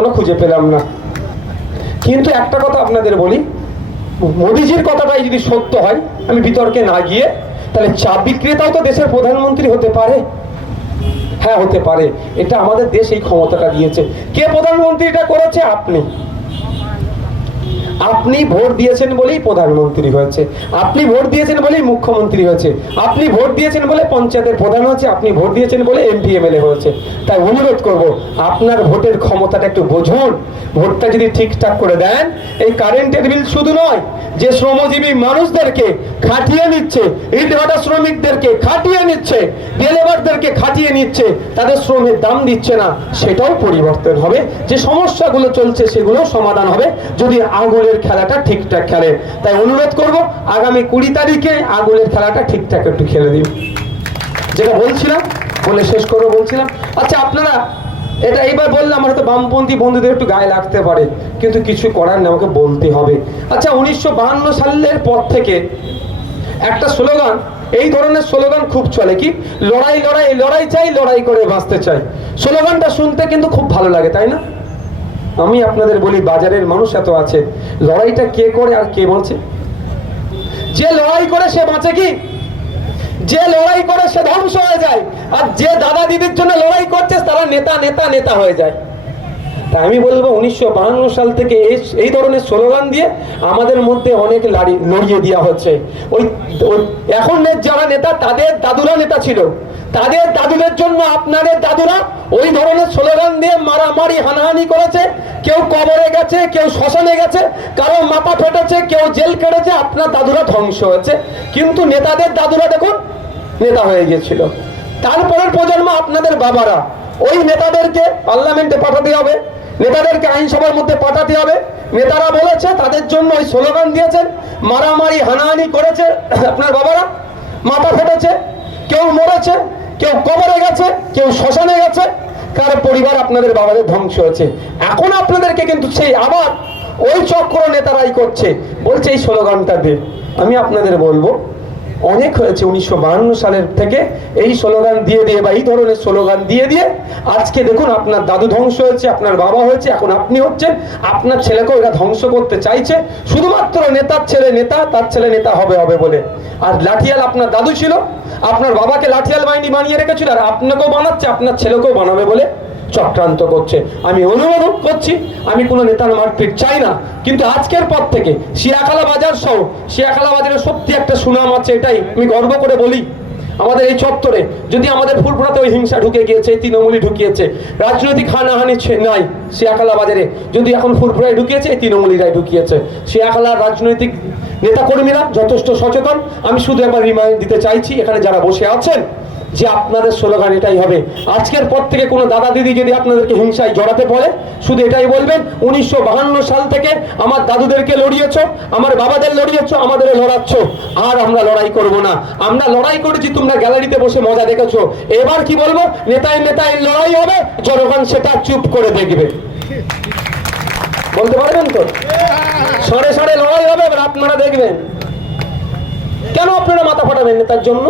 এখনো খুঁজে পেলাম না। কিন্তু একটা কথা আপনাদের বলি, মোদিজির কথাটাই যদি সত্য হয়, আমি বিতর্কে না গিয়ে, তাহলে চা বিক্রেতাও তো দেশের প্রধানমন্ত্রী হতে পারে। হ্যাঁ, হতে পারে। এটা আমাদের দেশ এই ক্ষমতাটা দিয়েছে। কে প্রধানমন্ত্রীটা করেছে? আপনি। আপনি ভোট দিয়েছেন বলেই প্রধানমন্ত্রী হয়েছে, আপনি ভোট দিয়েছেন বলেই মুখ্যমন্ত্রী হয়েছে, আপনি ভোট দিয়েছেন বলে পঞ্চায়েতের প্রধান হয়েছে, আপনি ভোট দিয়েছেন বলে এমপি এমএলএ হয়েছে। তাই অনুরোধ করব, আপনার ভোটের ক্ষমতাটা একটু বুঝুন। ভোটটা যদি ঠিকঠাক করে দেন, এই কারেন্টের বিল শুধু নয়, যে শ্রমজীবী মানুষদেরকে খাটিয়ে নিচ্ছে, ইটভাটা শ্রমিকদেরকে খাটিয়ে নিচ্ছে, লেবারদেরকে খাটিয়ে নিচ্ছে, তাদের শ্রমের দাম দিচ্ছে না, সেটাও পরিবর্তন হবে। যে সমস্যাগুলো চলছে সেগুলো সমাধান হবে যদি আগুনের খেলাটা ঠিকঠাক খেলে। তাই অনুরোধ করব, আগামী 20 তারিখে আগুনের খেলাটা ঠিকঠাক একটু খেলে দিন। যেটা বলছিলাম, বলে শেষ করবো, বলছিলাম, আচ্ছা আপনারা এটা এইবার বললে আমার হয়তো বামপন্থী বন্ধুদের একটু গায়ে লাগতে পারে, কিন্তু কিছু করার নেই, আমাকে বলতে হবে। আচ্ছা, 1952 সালের পর থেকে একটা স্লোগান, এই ধরনের স্লোগান খুব চলে, কি লড়াই লড়াই লড়াই চাই, লড়াই করে বাঁচতে চাই। স্লোগানটা শুনতে কিন্তু খুব ভালো লাগে, তাই না? আমি আপনাদের বলি, বাজারের মানুষ এত আছে, লড়াইটা কে করে আর কে বাঁচে? যে লড়াই করে সে বাঁচে কি? যে লড়াই করে সে ধ্বংস হয়ে যায়, আর যে দাদা দিদির জন্য লড়াই করছে তারা নেতা নেতা নেতা হয়ে যায়। তাই আমি বলবো, 1952 সাল থেকে এই ধরনের স্লোগান দিয়ে আমাদের মধ্যে অনেক লড়িয়ে দেওয়া হচ্ছে। ওই এখন যারা নেতা, তাদের দাদুরা নেতা ছিল, তাদের দাদুদের জন্য আপনাদের দাদুরা ওই ধরনের স্লোগান দিয়ে মারামারি হানাহানি করেছে। কেউ কবরে গেছে, কেউ শ্মশানে গেছে, কারো মাথা ফেটেছে, কেউ জেল কেটেছে, আপনার দাদুরা ধ্বংস হয়েছে। কিন্তু নেতাদের দাদুরা দেখুন নেতা হয়ে গিয়েছিল। তারপরের প্রজন্ম আপনাদের বাবারা, ওই নেতাদেরকে পার্লামেন্টে পাঠাতে হবে, নেতাদেরকে আইনসভার মধ্যে পাঠাতে হবে। নেতারা বলেছে, তাদের জন্য ওই স্লোগান দিয়েছেন, মারামারি হানাহানি করেছে, আপনার বাবারা মাথা ফেটেছে, কেউ মরেছে, কেউ কবরে গেছে, কেউ শ্মশানে গেছে, কার পরিবার আপনাদের বাবাদের ধ্বংস হয়েছে। এখন আপনাদেরকে কিন্তু সেই আবার ওই চক্র নেতারাই করছে, বলছে এই স্লোগানটা দে। আমি আপনাদের বলবো, অনেক হয়েছে 1952 সালের থেকে এই স্লোগান দিয়ে দিয়ে বা এই ধরনের স্লোগান দিয়ে দিয়ে আজকে দেখুন আপনার দাদু ধ্বংস হয়েছে, আপনার বাবা হয়েছে, এখন আপনি হচ্ছেন, আপনার ছেলেকেও এরা ধ্বংস করতে চাইছে, শুধুমাত্র নেতার ছেলে নেতা, তার ছেলে নেতা হবে হবে বলে। আর লাঠিয়াল আপনার দাদু ছিল, আপনার বাবাকে লাঠিয়াল বাহিনী বানিয়ে রেখেছিল, আর আপনাকেও বানাচ্ছে, আপনার ছেলেকেও বানাবে বলে চক্রান্ত করছে। আমি অনুরোধ করছি, আমি কোনো নেতার মারপিট চাই না, কিন্তু আজকের পর থেকে শিয়াখালা বাজার সহ, শিয়াখালা বাজারে সত্যি একটা সুনাম আছে, এটাই আমি গর্ব করে বলি। আমাদের এই চত্বরে যদি আমাদের ফুলপুরাতে ওই হিংসা ঢুকে গিয়েছে, তৃণমূলী ঢুকিয়েছে, রাজনৈতিক হানাহানি নাই শিয়াখালা বাজারে, যদি এখন ফুলপুরায় ঢুকিয়েছে, তৃণমূলীরাই ঢুকিয়েছে। শিয়াখালার রাজনৈতিক নেতাকর্মীরা যথেষ্ট সচেতন। আমি শুধু একবার রিমাইন্ড দিতে চাইছি, এখানে যারা বসে আছেন, যে আপনাদের স্লোগান এটাই হবে। আজকের পর থেকে কোনো দাদা দিদি যদি আপনাদেরকে হিংসায় জড়াতে পারে, শুধু এটাই বলবেন, 1952 সাল থেকে আমার দাদুদেরকে লড়িয়েছ, আমার বাবাদের লড়িয়েছ, আমাদেরও লড়াচ্ছ, আর আমরা লড়াই করব না। আমরা লড়াই করেছি, তোমরা গ্যালারিতে বসে মজা দেখেছো। এবার কি বলবো, নেতায় নেতায় লড়াই হবে, জনগণ সেটা চুপ করে দেখবে। বলতে পারবেন তো? সরে সরে লড়াই হবে, এবার আপনারা দেখবেন। কেন আপনারা মাথা ফাটাবেন নেতার জন্য?